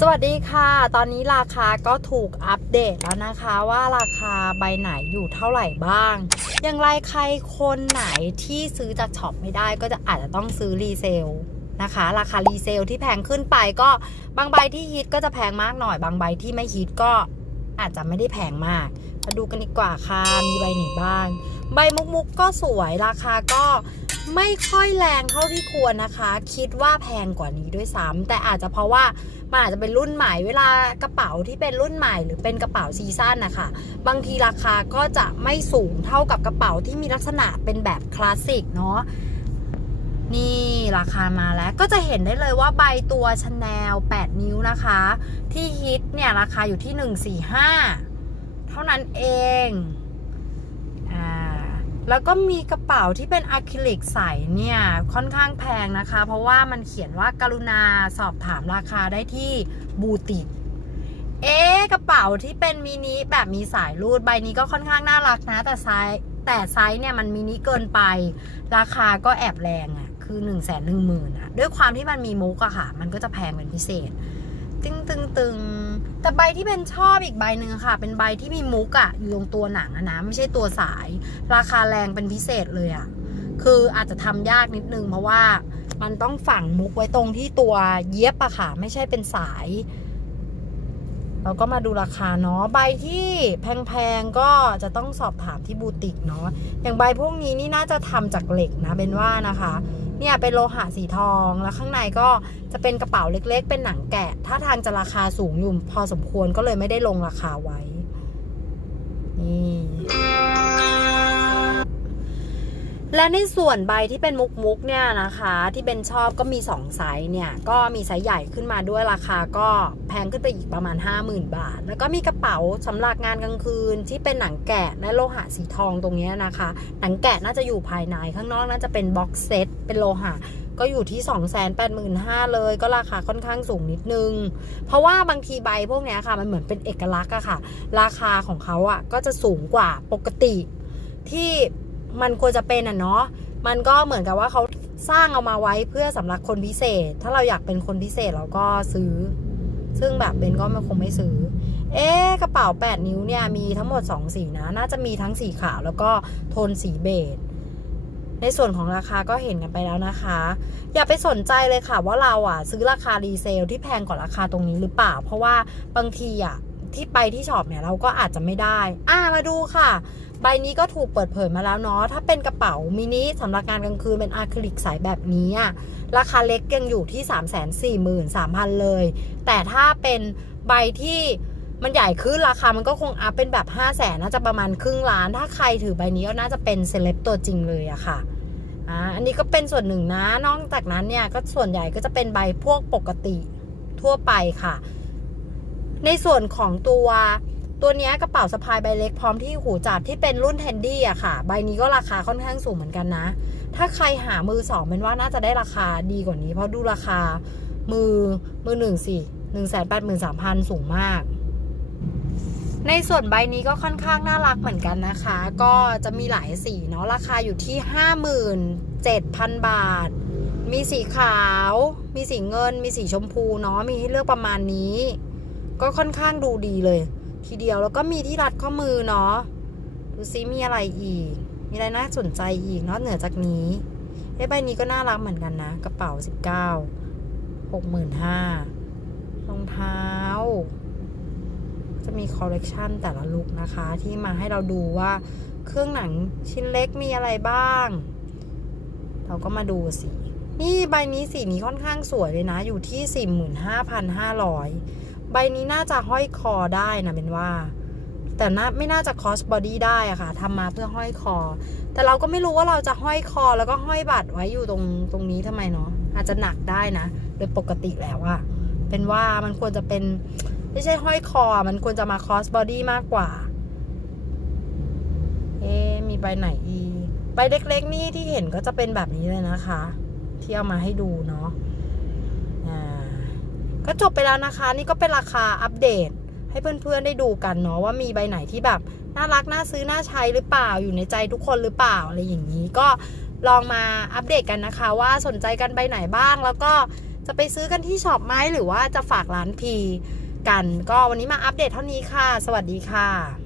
สวัสดีค่ะ ตอนนี้ราคาก็ถูกอัปเดตแล้วนะคะว่าราคาใบไหนอยู่เท่าไหร่บ้าง อย่างไรใครคนไหนที่ซื้อจากช็อปไม่ได้ก็จะอาจจะต้องซื้อรีเซลนะคะ ราคารีเซลที่แพงขึ้นไปก็บางใบที่ฮิตก็จะแพงมากหน่อย บางใบที่ไม่ฮิตก็อาจจะไม่ได้แพงมาก มาดูกันดีกว่าค่ะ มีใบไหนบ้าง ใบมุกมุกๆก็สวยราคาก็ ไม่ค่อยแรงเท่าที่ควรนะคะ คิดว่าแพงกว่านี้ด้วยซ้ำแต่อาจจะเพราะว่ามันอาจจะเป็นรุ่นใหม่เวลากระเป๋าที่เป็นรุ่นใหม่ หรือเป็นกระเป๋าซีซั่นนะคะบางทีราคาก็จะไม่สูงเท่ากับกระเป๋าที่มีลักษณะเป็นแบบคลาสสิกเนาะนี่ราคามาแล้วก็จะเห็นได้เลยว่าใบตัวชาแนล8 นิ้วนะคะ ที่ฮิตเนี่ยราคาอยู่ที่ 145 เท่านั้นเอง แล้วก็มีกระเป๋าที่เป็นอะคริลิกใสเนี่ย ค่อนข้างแพงนะคะ เพราะว่ามันเขียนว่าการุณาสอบถามราคาได้ที่บูติกเอ๊ะกระเป๋าที่เป็นมินิแบบมีสายรูดใบนี้ก็ค่อนข้างน่ารักนะ แต่ไซส์แต่ไซส์เนี่ยมันมินิเกินไป ราคาก็แอบแรงอะ่ะ คือ1นึ่งแสนหนึ่งหมื่นอะ ด้วยความที่มันมีมุกอะค่ะ มันก็จะแพงเป็นพิเศษ ตึงตึงตึง แต่ใบที่เป็นชอบอีกใบหนึ่งค่ะ เป็นใบที่มีมุกอะอยู่ตรงตัวหนังอะนะไม่ใช่ตัวสาย ราคาแรงเป็นพิเศษเลยอะคืออาจจะทำยากนิดนึงเพราะว่ามันต้องฝังมุกไว้ตรงที่ตัวเย็บอะค่ะ ไม่ใช่เป็นสาย เราก็มาดูราคาเนาะใบที่แพงๆก็จะต้องสอบถามที่บูติกเนาะอย่างใบพวกนี้นี่น่าจะทำจากเหล็กนะเป็นว่านะคะ เนี่ยเป็นโลหะสีทองแล้วข้างในก็จะเป็นกระเป๋าเล็กๆ เป็นหนังแกะ ถ้าทางจะราคาสูงอยู่พอสมควรก็เลยไม่ได้ลงราคาไว้ นี่ และในส่วนใบที่เป็นมุกมุกเนี่ยนะคะ ที่เป็นชอบก็มี 2 ไซส์เนี่ย ก็มีไซส์ใหญ่ขึ้นมาด้วยราคาก็แพงขึ้นไปอีกประมาณ 50,000 บาท แล้วก็มีกระเป๋าสำหรับงานกลางคืนที่เป็นหนังแกะและโลหะสีทองตรงนี้นะคะ หนังแกะน่าจะอยู่ภายในข้างนอกน่าจะเป็นบ็อกเซตเป็นโลหะก็อยู่ที่ 2 8 5 0 0 0 เลย ก็ราคาค่อนข้างสูงนิดนึง เพราะว่าบางทีใบพวกนี้ค่ะ มันเหมือนเป็นเอกลักษณ์อะค่ะ ราคาของเขาอะก็จะสูงกว่าปกติที่ มันควรจะเป็นอะเนาะมันก็เหมือนกับว่าเขาสร้างเอามาไว้เพื่อสำหรับคนพิเศษ ถ้าเราอยากเป็นคนพิเศษเราก็ซื้อ ซึ่งแบบเบนก็ไม่คงไม่ซื้อ เอ๊ะกระเป๋า 8 นิ้วเนี่ยมีทั้งหมด 2 สีนะ น่าจะมีทั้งสีขาวแล้วก็โทนสีเบจในส่วนของราคาก็เห็นกันไปแล้วนะคะ อย่าไปสนใจเลยค่ะว่าเราอะ ซื้อราคารีเซลที่แพงกว่าราคาตรงนี้หรือเปล่า เพราะว่าบางทีอะที่ไปที่ช็อปเนี่ยเราก็อาจจะไม่ได้ อ่ามาดูค่ะ ใบนี้ก็ถูกเปิดเผยมาแล้วเนาะ ถ้าเป็นกระเป๋ามินิสำหรับงานกลางคืนเป็นอะคริลิกใสแบบนี้อะราคาเล็กยังอยู่ที่ 3 4 3 0 0 0 เลย แต่ถ้าเป็นใบที่มันใหญ่ขึ้นราคามันก็คงอัพเป็นแบบ 5 0 0แสนน่าจะประมาณครึ่งล้าน ถ้าใครถือใบนี้ก็น่าจะเป็นเซเลบตัวจริงเลยอะค่ะอ่าอันนี้ก็เป็นส่วนหนึ่งนะ นอกจากนั้นเนี่ยก็ส่วนใหญ่ก็จะเป็นใบพวกปกติทั่วไปค่ะ ในส่วนของตัว ตัวนี้กระเป๋าสะพายใบเล็กพร้อมที่หูจับที่เป็นรุ่นเทนดี้อะค่ะ ใบนี้ก็ราคาค่อนข้างสูงเหมือนกันนะ ถ้าใครหามือสองเป็นว่าน่าจะได้ราคาดีกว่านี้ เพราะดูราคามือมือหนึ่งสิหนึ่งแสนแปดหมื่นสามพันสูงมาก ในส่วนใบนี้ก็ค่อนข้างน่ารักเหมือนกันนะคะ ก็จะมีหลายสีเนาะราคาอยู่ที่57,000บาท มีสีขาว มีสีเงิน มีสีชมพูเนาะมีให้เลือกประมาณนี้ ก็ค่อนข้างดูดีเลย ทีเดียวแล้วก็มีที่รัดข้อมือเนาะดูซิมีอะไรอีก มีอะไรน่าสนใจอีกนอกเหนือจากนี้เอ้ใบนี้ก็น่ารักเหมือนกันนะ กระเป๋า 19 65,000รองเท้า จะมีคอลเลกชันแต่ละลุคนะคะ ที่มาให้เราดูว่าเครื่องหนังชิ้นเล็กมีอะไรบ้าง เราก็มาดูสิ นี่ใบนี้สีนี้ค่อนข้างสวยเลยนะ อยู่ที่ 45,500 ใบนี้น่าจะห้อยคอได้นะเป็นว่า แต่น่าไม่น่าจะคอสบอดี้ได้อะค่ะทำมาเพื่อห้อยคอ แต่เราก็ไม่รู้ว่าเราจะห้อยคอแล้วก็ห้อยบัตรไว้อยู่ตรงตรงนี้ทำไมเนาะอาจจะหนักได้นะโดยปกติแล้วอะเป็นว่ามันควรจะเป็นไม่ใช่ห้อยคอ มันควรจะมาคอสบอดี้มากกว่า เอ๊มีใบไหนอีใบเล็กๆนี่ที่เห็นก็จะเป็นแบบนี้เลยนะคะ ที่เอามาให้ดูเนาะอ่า ก็จบไปแล้วนะคะ นี่ก็เป็นราคาอัปเดต ให้เพื่อนๆได้ดูกันเนาะว่ามีใบไหนที่แบบน่ารักน่าซื้อน่าใช้หรือเปล่าอยู่ในใจทุกคนหรือเปล่าอะไรอย่างนี้ก็ลองมาอัปเดตกันนะคะ ว่าสนใจกันใบไหนบ้าง แล้วก็จะไปซื้อกันที่ช็อปไหมหรือว่าจะฝากร้านพีกัน ก็วันนี้มาอัปเดตเท่านี้ค่ะ สวัสดีค่ะ